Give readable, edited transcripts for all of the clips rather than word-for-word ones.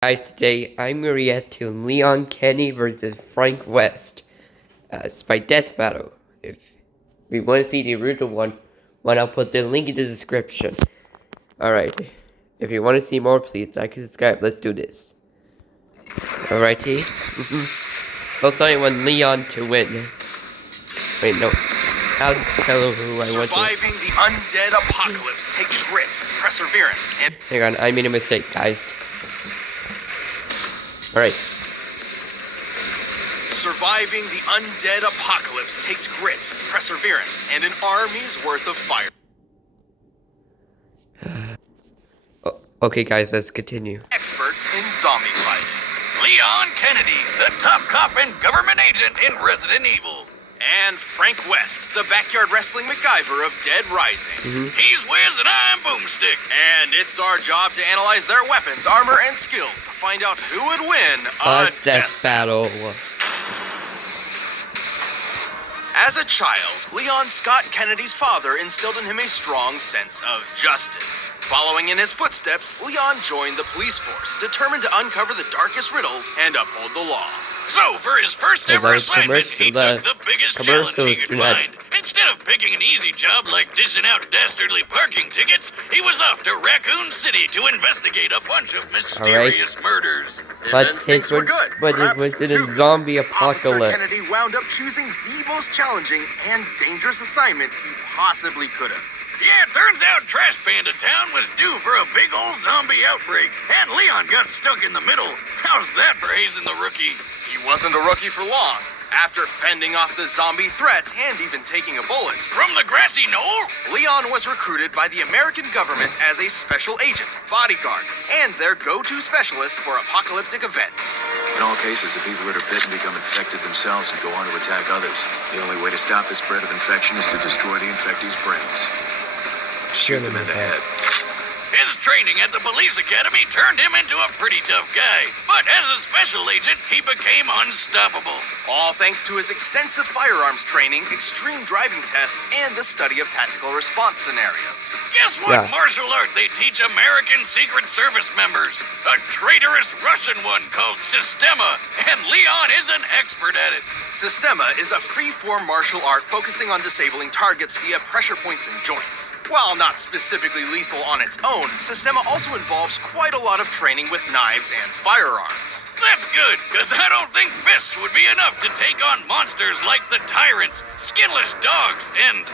Guys, today I'm going to react to Leon Kenny versus Frank West. It's by Death Battle. If you want to see the original one, I'll put the link in the description. Alright, if you want to see more, please like and subscribe. Let's do this. Alrighty. Also, I want Leon to win. Wait, no. I'll tell who I want to. Surviving the undead apocalypse takes grit, perseverance, and... Hang on, I made a mistake, guys. Alright. Surviving the undead apocalypse takes grit, perseverance, and an army's worth of fire. Okay, guys, let's continue. Experts in zombie fighting. Leon Kennedy, the top cop and government agent in Resident Evil. And Frank West, the backyard wrestling MacGyver of Dead Rising. He's Wiz and I'm Boomstick. And it's our job to analyze their weapons, armor, and skills to find out who would win a death battle. As a child, Leon Scott Kennedy's father instilled in him a strong sense of justice. Following in his footsteps, Leon joined the police force, determined to uncover the darkest riddles and uphold the law. So, for his first ever assignment, he took the biggest challenge he could find. Instead of picking an easy job like dishing out dastardly parking tickets, he was off to Raccoon City to investigate a bunch of mysterious murders. But it was in a zombie apocalypse. Officer Kennedy wound up choosing the most challenging and dangerous assignment he possibly could have. Yeah, it turns out Trash Panda Town was due for a big old zombie outbreak, and Leon got stuck in the middle. How's that for hazing the rookie? He wasn't a rookie for long. After fending off the zombie threat and even taking a bullet from the grassy knoll, Leon was recruited by the American government as a special agent, bodyguard, and their go-to specialist for apocalyptic events. In all cases, the people that are bitten become infected themselves and go on to attack others. The only way to stop the spread of infection is to destroy the infectees' brains. Shoot them in the head. His training at the police academy turned him into a pretty tough guy, but as a special agent, he became unstoppable. All thanks to his extensive firearms training, extreme driving tests, and the study of tactical response scenarios. Guess what martial art they teach American Secret Service members? A traitorous Russian one called Sistema, and Leon is an expert at it. Sistema is a free-form martial art focusing on disabling targets via pressure points and joints. While not specifically lethal on its own, Sistema also involves quite a lot of training with knives and firearms. That's good, because I don't think fists would be enough to take on monsters like the Tyrants, Skinless Dogs, and...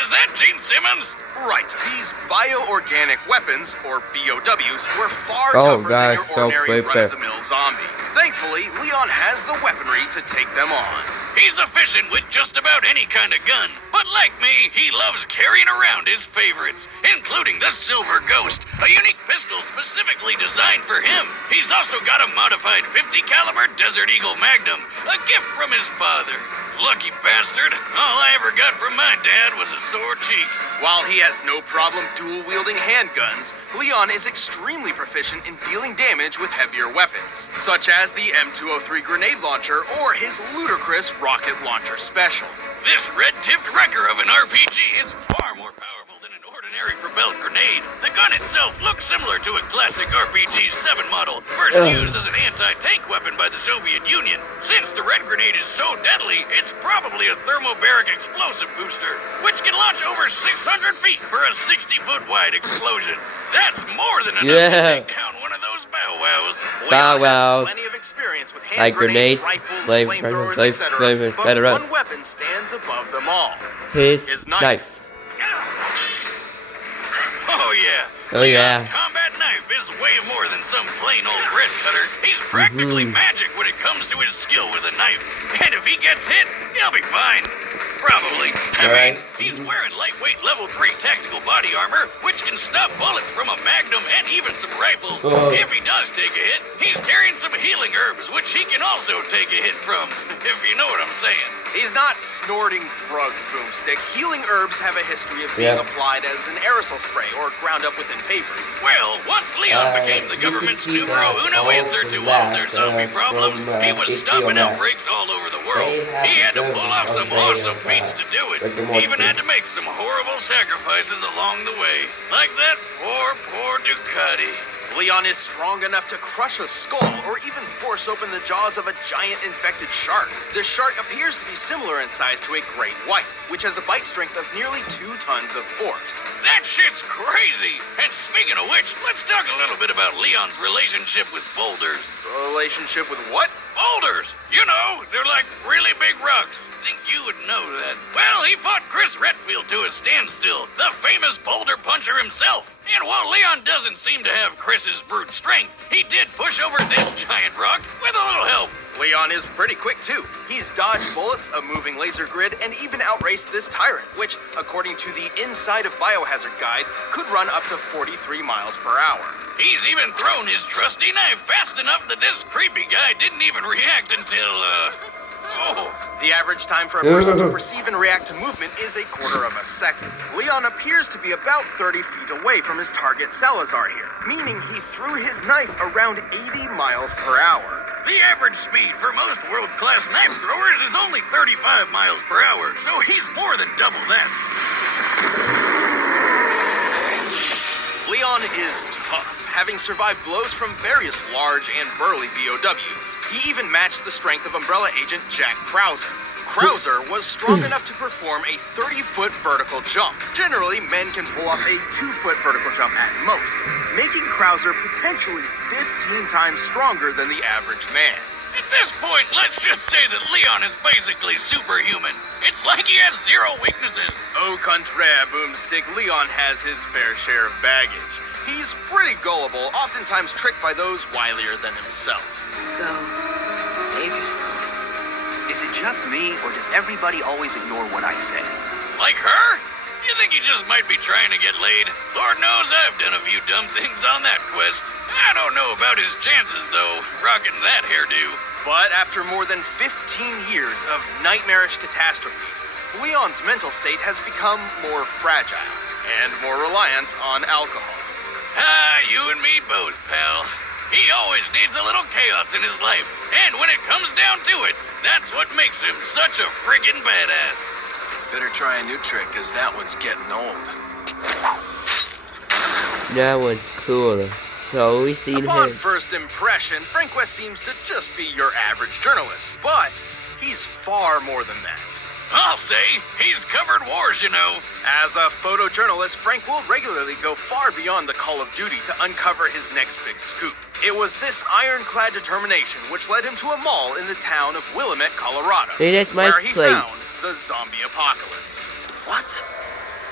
is that Gene Simmons? Right, these bioorganic weapons, or BOWs, were far tougher than your ordinary run-of-the-mill zombie. Thankfully, Leon has the weaponry to take them on. He's efficient with just about any kind of gun, but like me, he loves carrying around his favorites, including the Silver Ghost, a unique pistol specifically designed for him. He's also got a modified 50 caliber Desert Eagle Magnum, a gift from his father. Lucky bastard. All I ever got from my dad was a sore cheek. While he has no problem dual-wielding handguns, Leon is extremely proficient in dealing damage with heavier weapons, such as the M203 grenade launcher or his ludicrous rocket launcher special. This red-tipped wrecker of an RPG is far more powerful than an ordinary propelled grenade. The gun itself looks similar to a classic RPG-7 model, first used as an anti-tank weapon by the Soviet Union. Since the red grenade is so deadly, it's probably a thermobaric explosive booster, which can launch over 600 feet for a 60-foot wide explosion. That's more than enough to take down one of those bow wows. Leon has plenty of experience with hand grenades, rifles, flamethrowers, etc., but one weapon stands above them all. His knife. Oh yeah. Leon's combat knife is way more than some plain old red cutter. He's practically magic when it comes to his skill with a knife. And if he gets hit, he'll be fine. Probably. I mean, he's wearing lightweight level 3 tactical body armor, which can stop bullets from a magnum and even some rifles. If he does take a hit, he's carrying some healing herbs, which he can also take a hit from, if you know what I'm saying. He's not snorting drugs, Boomstick. Healing herbs have a history of being applied as an aerosol spray or ground up within paper. Well, once Leon became the government's numero uno answer to all their zombie problems, he was stopping outbreaks all over the world. He had to pull off some awesome feats to do it. He even had to make some horrible sacrifices along the way. Like that poor Ducati. Leon is strong enough to crush a skull or even force open the jaws of a giant infected shark. The shark appears to be similar in size to a great white, which has a bite strength of nearly 2 tons of force. That shit's crazy! And speaking of which, let's talk a little bit about Leon's relationship with boulders. Relationship with what? Boulders! You know, they're like really big rocks. Think you would know that. Well, he fought Chris Redfield to a standstill, the famous boulder puncher himself. And while Leon doesn't seem to have Chris's brute strength, he did push over this giant rock with a little help. Leon is pretty quick too. He's dodged bullets, a moving laser grid, and even outraced this tyrant, which, according to the Inside of Biohazard guide, could run up to 43 miles per hour. He's even thrown his trusty knife fast enough that this creepy guy didn't even react until, The average time for a person to perceive and react to movement is a quarter of a second. Leon appears to be about 30 feet away from his target Salazar here, meaning he threw his knife around 80 miles per hour. The average speed for most world-class knife throwers is only 35 miles per hour, so he's more than double that. Leon is tough, having survived blows from various large and burly BOWs. He even matched the strength of Umbrella agent Jack Krauser. Krauser was strong enough to perform a 30-foot vertical jump. Generally, men can pull off a 2-foot vertical jump at most, making Krauser potentially 15 times stronger than the average man. At this point, let's just say that Leon is basically superhuman. It's like he has 0 weaknesses. Au contraire, Boomstick, Leon has his fair share of baggage. He's pretty gullible, oftentimes tricked by those wilier than himself. Go. Save yourself. Is it just me, or does everybody always ignore what I say? Like her? You think he just might be trying to get laid? Lord knows I've done a few dumb things on that quest. I don't know about his chances, though, rocking that hairdo. But after more than 15 years of nightmarish catastrophes, Leon's mental state has become more fragile and more reliant on alcohol. Ah, you and me both, pal. He always needs a little chaos in his life, and when it comes down to it, that's what makes him such a friggin' badass. Better try a new trick, cause that one's getting old. That one's cooler. So we seen Upon him. first impression, Frank West seems to just be your average journalist, but he's far more than that. I'll say, he's covered wars, you know. As a photojournalist, Frank will regularly go far beyond the call of duty to uncover his next big scoop. It was this ironclad determination which led him to a mall in the town of Willamette, Colorado, Hey, that's my where he plate. found the zombie apocalypse. What?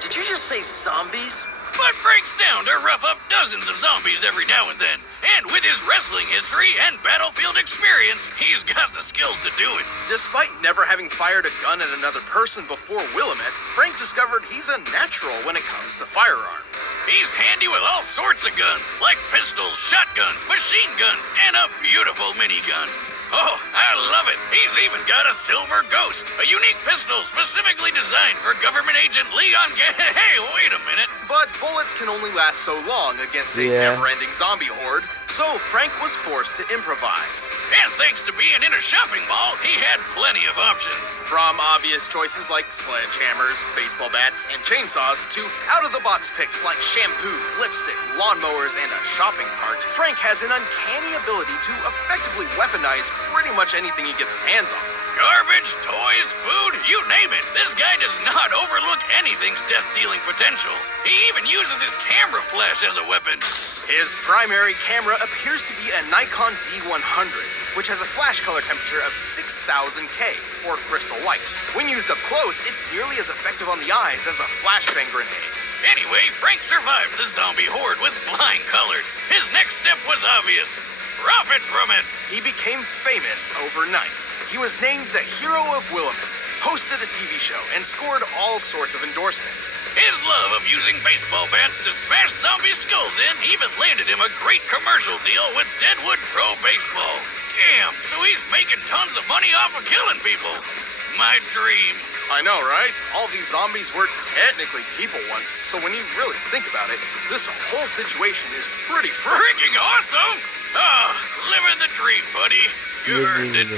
Did you just say zombies? But Frank's down to rough up dozens of zombies every now and then. And with his wrestling history and battlefield experience, he's got the skills to do it. Despite never having fired a gun at another person before Willamette, Frank discovered he's a natural when it comes to firearms. He's handy with all sorts of guns, like pistols, shotguns, machine guns, and a beautiful minigun. Oh, I love it. He's even got a silver ghost, a unique pistol specifically designed for government agent Leon Hey, wait a minute. But bullets can only last so long against a Yeah. never-ending zombie horde, so Frank was forced to improvise. And thanks to being in a shopping mall, he had plenty of options. From obvious choices like sledgehammers, baseball bats, and chainsaws to out-of-the-box picks like shampoo, lipstick, lawnmowers, and a shopping cart, Frank has an uncanny ability to effectively weaponize pretty much anything he gets his hands on. Garbage, toys, food, you name it. This guy does not overlook anything's death-dealing potential. He even uses his camera flash as a weapon. His primary camera appears to be a Nikon D100, which has a flash color temperature of 6000K, or crystal white. When used up close, it's nearly as effective on the eyes as a flashbang grenade. Anyway, Frank survived the zombie horde with flying colors. His next step was obvious. Profit from it. He became famous overnight. He was named the Hero of Willamette, hosted a TV show, and scored all sorts of endorsements. His love of using baseball bats to smash zombie skulls in even landed him a great commercial deal with Deadwood Pro Baseball. Damn, so he's making tons of money off of killing people. My dream. I know, right? All these zombies were technically people once, so when you really think about it, this whole situation is pretty Freaking awesome! Ah, living the dream, buddy. You earned it.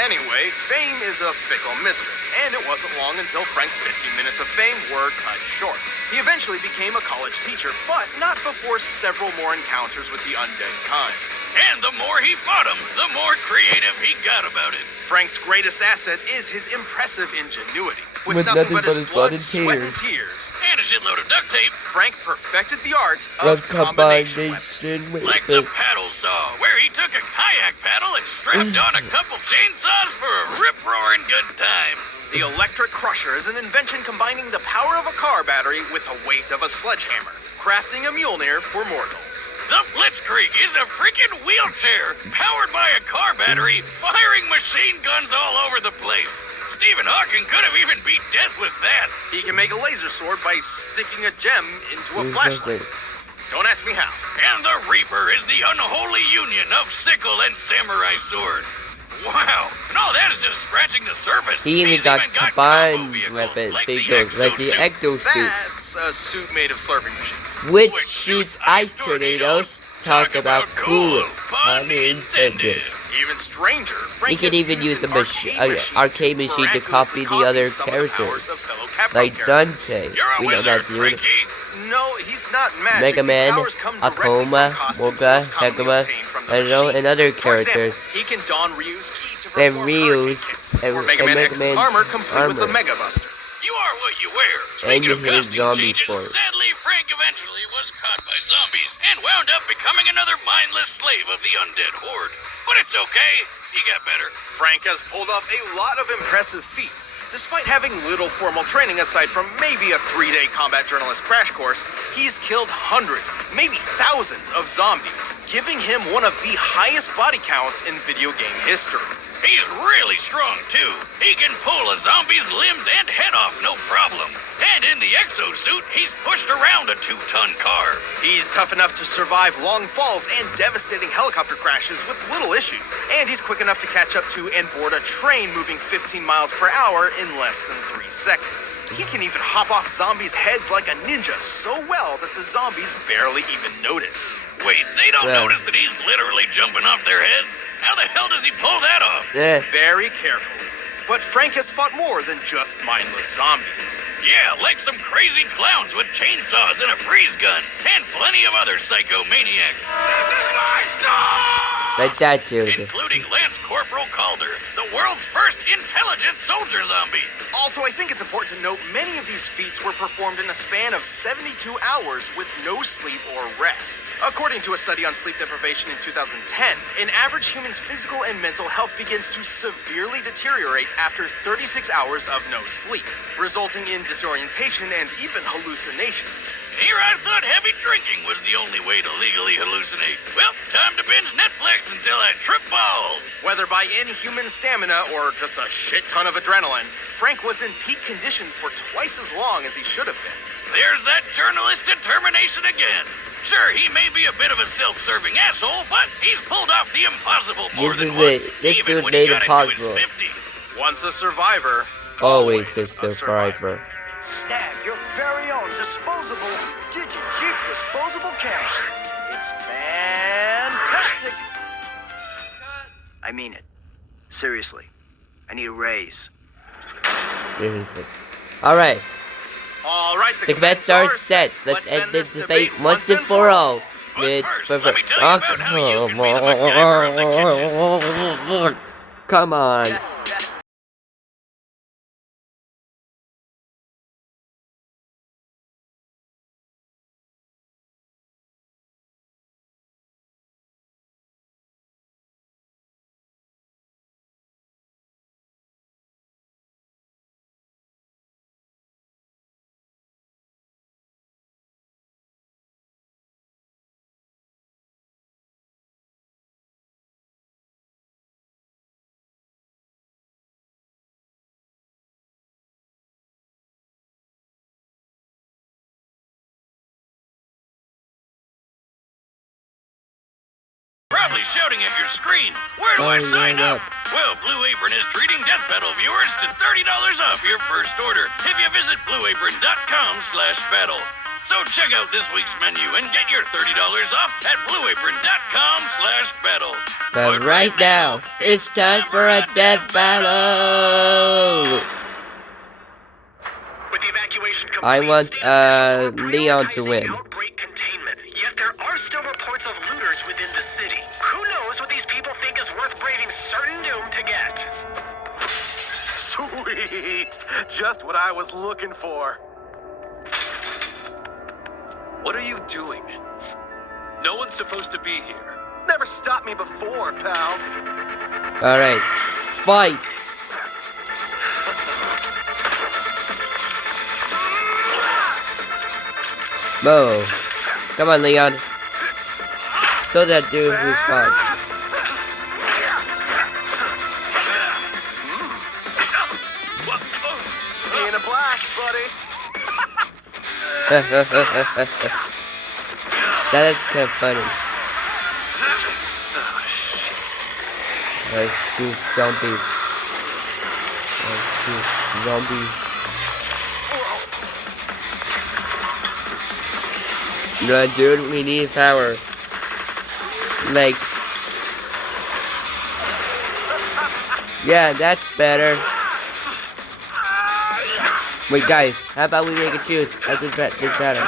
Anyway, fame is a fickle mistress, and it wasn't long until Frank's 15 minutes of fame were cut short. He eventually became a college teacher, but not before several more encounters with the undead kind. And the more he fought him, the more creative he got about it. Frank's greatest asset is his impressive ingenuity. With nothing but his blood and sweat, and tears. tears, And a shitload of duct tape. Frank perfected the art Of of combination weapons. combination with Like the paddle saw, where he took a kayak paddle and strapped on a couple chainsaws for a rip-roaring good time. The electric crusher is an invention combining the power of a car battery with the weight of a sledgehammer, crafting a Mjolnir for mortal. The Blitzkrieg is a freaking wheelchair powered by a car battery, firing machine guns all over the place. Stephen Hawking could have even beat death with that. He can make a laser sword by sticking a gem into a flashlight. Don't ask me how. And the Reaper is the unholy union of sickle and samurai sword. Wow, and all that is just scratching the surface. He even He's got combo combined vehicles, weapons, like vehicles, like the exosuit. exosuit. That's a suit made of slurping machines. Which shoots ice tornadoes. Talk about cool, pun intended. Even stranger, Frank He can has even used use an a arcade machine to copy the other some of the powers characters. of fellow Capcom Like characters. Dante. You're a We know wizard, that dude. Frankie. No, he's not magic. Mega His Man, powers come directly Akuma, from costumes Moga, most commonly Hegama, obtained from the Hero, machine. and other For example, characters. he can don Ryu's key to And perform Ryu's hurricane kicks, and or Mega Man X's Man's armor complete with the armor. Mega Buster. You are what you wear. And Speaking you of hear costume zombie changes, sport. sadly, Frank eventually was caught by zombies and wound up becoming another mindless slave of the undead horde. But it's okay. He got better. Frank has pulled off a lot of impressive feats. Despite having little formal training aside from maybe a 3-day combat journalist crash course, he's killed hundreds, maybe thousands of zombies, giving him one of the highest body counts in video game history. He's really strong, too. He can pull a zombie's limbs and head off, no problem. And in the exosuit, he's pushed around a 2-ton car. He's tough enough to survive long falls and devastating helicopter crashes with little issues. And he's quick enough to catch up to and board a train moving 15 miles per hour in less than 3 seconds. He can even hop off zombies' heads like a ninja so well that the zombies barely even notice. Wait, they don't Yeah. notice that he's literally jumping off their heads? How the hell does he pull that off? Yeah. Very carefully. But Frank has fought more than just mindless zombies. Yeah, like some crazy clowns with chainsaws and a freeze gun, and plenty of other psychomaniacs. This is my stuff! Like that dude. Including Lance Corporal Calder, the world's first intelligent soldier zombie. Also, I think it's important to note many of these feats were performed in a span of 72 hours with no sleep or rest. According to a study on sleep deprivation in 2010, an average human's physical and mental health begins to severely deteriorate after 36 hours of no sleep, resulting in disorientation and even hallucinations. Here I thought heavy drinking was the only way to legally hallucinate. Well, time to binge Netflix until I trip balls. Whether by inhuman stamina or just a shit ton of adrenaline, Frank was in peak condition for twice as long as he should have been. There's that journalist determination again. Sure, he may be a bit of a self-serving asshole, but he's pulled off the impossible more This than is once, it. This even dude when he made got it into his possible. 50s. Once a survivor, Always a a survivor. Snag your very own disposable Digi-Jeep disposable camera. It's fantastic. I mean it. Seriously. I need a raise. Seriously. Alright. All right, The bets are set. Let's end this debate once and for all. But first, let me tell you about how you can be the MacGyver of the kitchen. Come on. Probably shouting at your screen. Where do I sign up? Well, Blue Apron is treating Death Battle viewers to $30 off your first order if you visit blueapron.com/battle. So check out this week's menu and get your $30 off at blueapron.com/battle. But right now, it's time for a death battle! With the evacuation complete, I want, stand officials are Leon to prioritizing win. outbreak containment. Yet there are still reports of looters within the city. Who knows what these people think is worth braving certain doom to get? Sweet! Just what I was looking for. What are you doing? No one's supposed to be here. Never stopped me before, pal. Alright, fight! Whoa. Come on, Leon. So that dude who's fine. See you in a flash, buddy. That is kind of funny. Oh, shit. Let's do zombies. Let's do zombies. No, dude, we need power. Like, yeah, that's better. Wait, guys, how about we make a choose? I think that is better.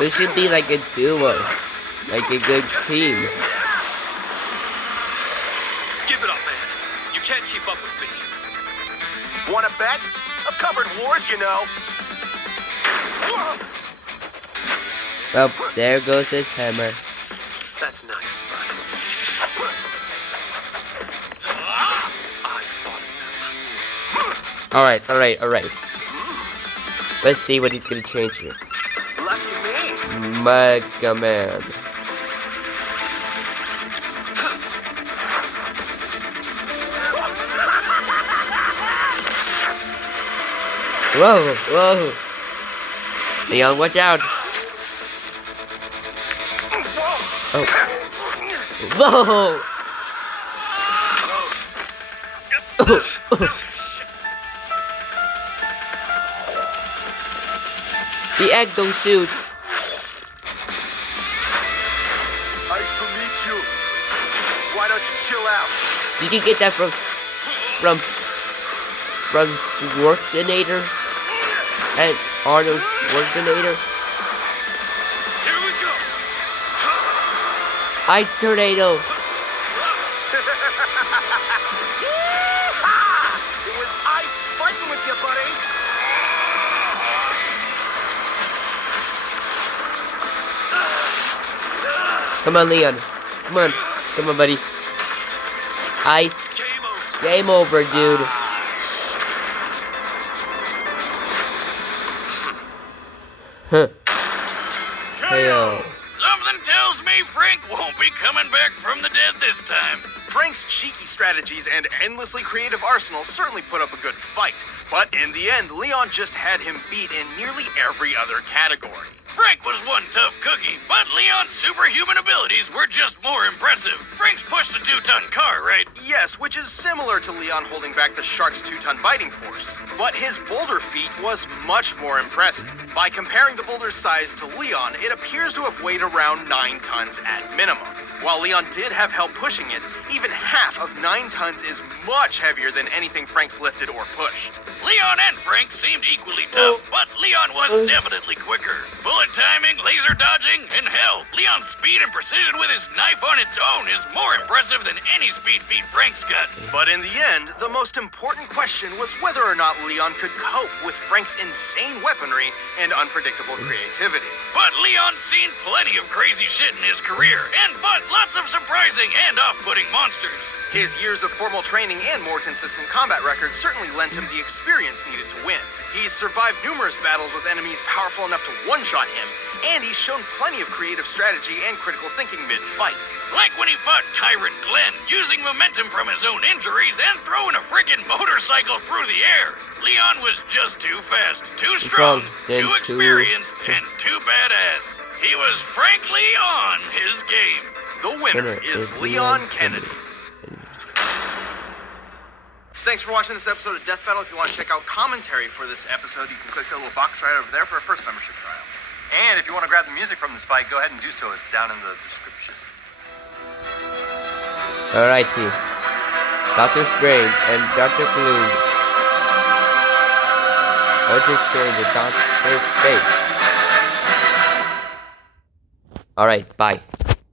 We should be like a duo, like a good team. Give it up, man. You can't keep up with me. Wanna bet? I've covered wars, you know. Well, there goes his hammer. That's nice, but I fought them. Alright. Let's see what he's gonna change here. Lucky me. Mega Man. Whoa. Leon, watch out. Oh. Whoa. The egg don't shoot. Nice to meet you. Why don't you chill out? Did you get that from Schwarzenegger? And Arnold Schwarzenegger? Here we go. Ice tornado. It was ice fighting with you, buddy. Come on, Leon. Come on, buddy. Ice. Game over, dude. Huh. KO. Something tells me Frank won't be coming back from the dead this time. Frank's cheeky strategies and endlessly creative arsenal certainly put up a good fight. But in the end, Leon just had him beat in nearly every other category. Frank was one tough cookie, but Leon's superhuman abilities were just more impressive. Frank's pushed a 2-ton car, right? Yes, which is similar to Leon holding back the shark's 2-ton biting force. But his boulder feat was much more impressive. By comparing the boulder's size to Leon, it appears to have weighed around 9 tons at minimum. While Leon did have help pushing it, even half of 9 tons is much heavier than anything Frank's lifted or pushed. Leon and Frank seemed equally tough, but Leon was definitely quicker. Bullet timing, laser dodging, and hell, Leon's speed and precision with his knife on its own is more impressive than any speed feat Frank's got. But in the end, the most important question was whether or not Leon could cope with Frank's insane weaponry and unpredictable creativity. But Leon's seen plenty of crazy shit in his career and fought lots of surprising and off-putting monsters. His years of formal training and more consistent combat record certainly lent him the experience needed to win. He's survived numerous battles with enemies powerful enough to one-shot him, and he's shown plenty of creative strategy and critical thinking mid-fight. Like when he fought Tyrant Glenn, using momentum from his own injuries and throwing a freaking motorcycle through the air. Leon was just too fast, too strong, too experienced, and too badass. He was frankly on his game. The winner is Leon Kennedy. Thanks for watching this episode of Death Battle. If you want to check out commentary for this episode, you can click the little box right over there for a first membership trial. And if you want to grab the music from this fight, go ahead and do so. It's down in the description. Alrighty. Doctor Strange and Dr. Gloom. Doctor Strange and Doctor Fate. Alright, bye.